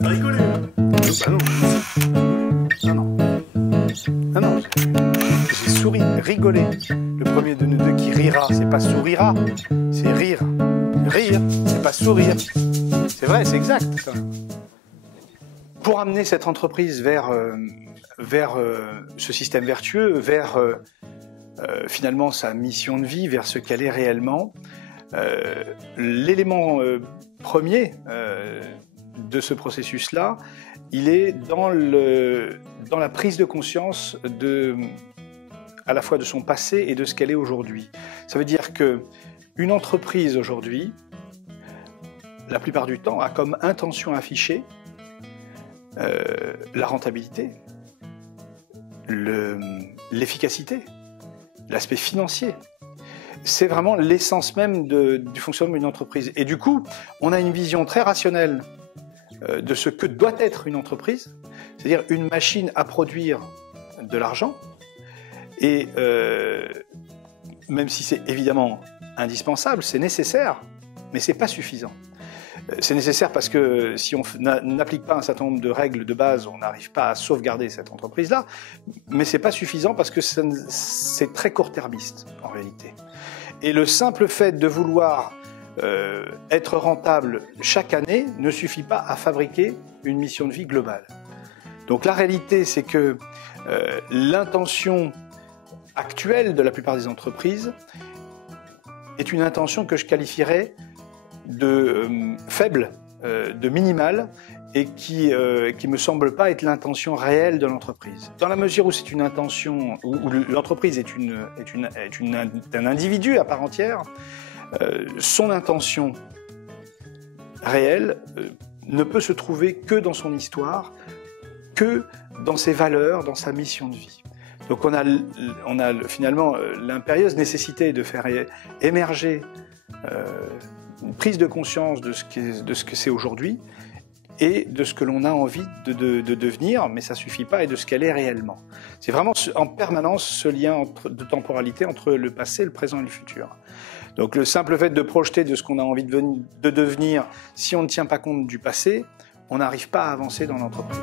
Rigolez. Bah non. Non, non. Non, non. J'ai souri, rigolé. Le premier de nous deux qui rira, c'est pas sourira, c'est rire. Rire, c'est pas sourire. C'est vrai, c'est exact. Pour amener cette entreprise vers ce système vertueux, vers finalement sa mission de vie, vers ce qu'elle est réellement, l'élément premier de ce processus-là, il est dans la prise de conscience à la fois de son passé et de ce qu'elle est aujourd'hui. Ça veut dire qu'une entreprise aujourd'hui, la plupart du temps, a comme intention affichée la rentabilité, l'efficacité, l'aspect financier. C'est vraiment l'essence même du fonctionnement d'une entreprise. Et du coup, on a une vision très rationnelle de ce que doit être une entreprise, c'est-à-dire une machine à produire de l'argent. Et même si c'est évidemment indispensable, c'est nécessaire, mais ce n'est pas suffisant. C'est nécessaire parce que si on n'applique pas un certain nombre de règles de base, on n'arrive pas à sauvegarder cette entreprise-là, mais ce n'est pas suffisant parce que c'est très court-termiste en réalité. Et le simple fait de vouloir être rentable chaque année ne suffit pas à fabriquer une mission de vie globale. Donc la réalité, c'est que l'intention actuelle de la plupart des entreprises est une intention que je qualifierais de faible, de minimale, et qui me semble pas être l'intention réelle de l'entreprise. Dans la mesure où c'est une intention, où l'entreprise est un individu à part entière, son intention réelle ne peut se trouver que dans son histoire, que dans ses valeurs, dans sa mission de vie. Donc on a finalement l'impérieuse nécessité de faire émerger une prise de conscience de ce que c'est aujourd'hui et de ce que l'on a envie de devenir, mais ça ne suffit pas, et de ce qu'elle est réellement. C'est vraiment en permanence ce lien de temporalité entre le passé, le présent et le futur. Donc le simple fait de projeter de ce qu'on a envie de devenir, si on ne tient pas compte du passé, on n'arrive pas à avancer dans l'entreprise.